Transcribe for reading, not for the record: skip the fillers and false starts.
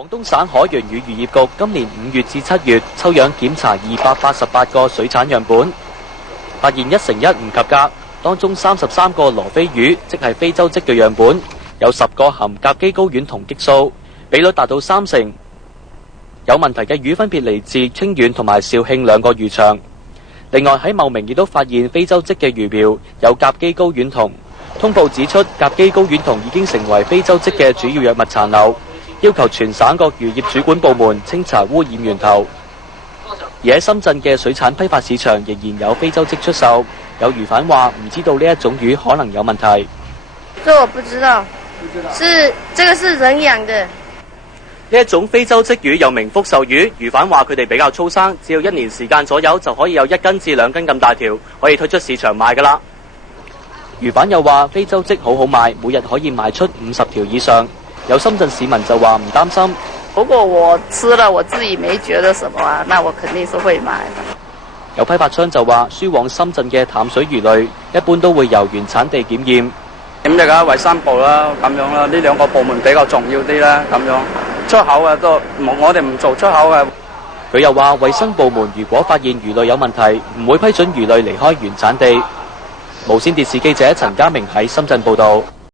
廣東省海洋與漁業局今年5月至7月抽樣檢查288個水產樣本，發現1乘1唔及格，當中33個羅非魚，即係非洲鯽嘅樣本，有10個含甲基睾丸酮激素，比率達到3成。有問題嘅魚分別嚟自清遠同埋肇慶2個漁場。另外喺茂名亦都發現非洲鯽嘅魚苗有甲基睾丸酮。通報指出，甲基睾丸酮已經成為非洲鯽嘅主要藥物殘留，要求全省各漁業主管部門清查污染源頭。而喺深圳嘅水產批發市場仍然有非洲鯽出售，有魚販話唔知道呢一種魚可能有問題。這我不知道，這個是人養的。呢一種非洲鯽魚又名福壽魚，魚販話佢哋比較粗生，只要1年時間左右就可以有1斤至2斤咁大條，可以推出市場賣㗎啦。魚販又話非洲鯽好好賣，每日可以賣出50條以上。有深圳市民就話唔擔心。如果我吃了我自己沒覺得什麼啊，那我肯定是會買的。有批發商就話，輸往深圳嘅淡水魚類一般都會由原產地檢驗。檢疫啊，衛生部啦，咁樣啦，呢2個部門比較重要啲啦，咁樣出口嘅都我哋唔做出口嘅。佢又話，衛生部門如果發現魚類有問題，唔會批准魚類離開原產地。無線電視記者陳家明喺深圳報導。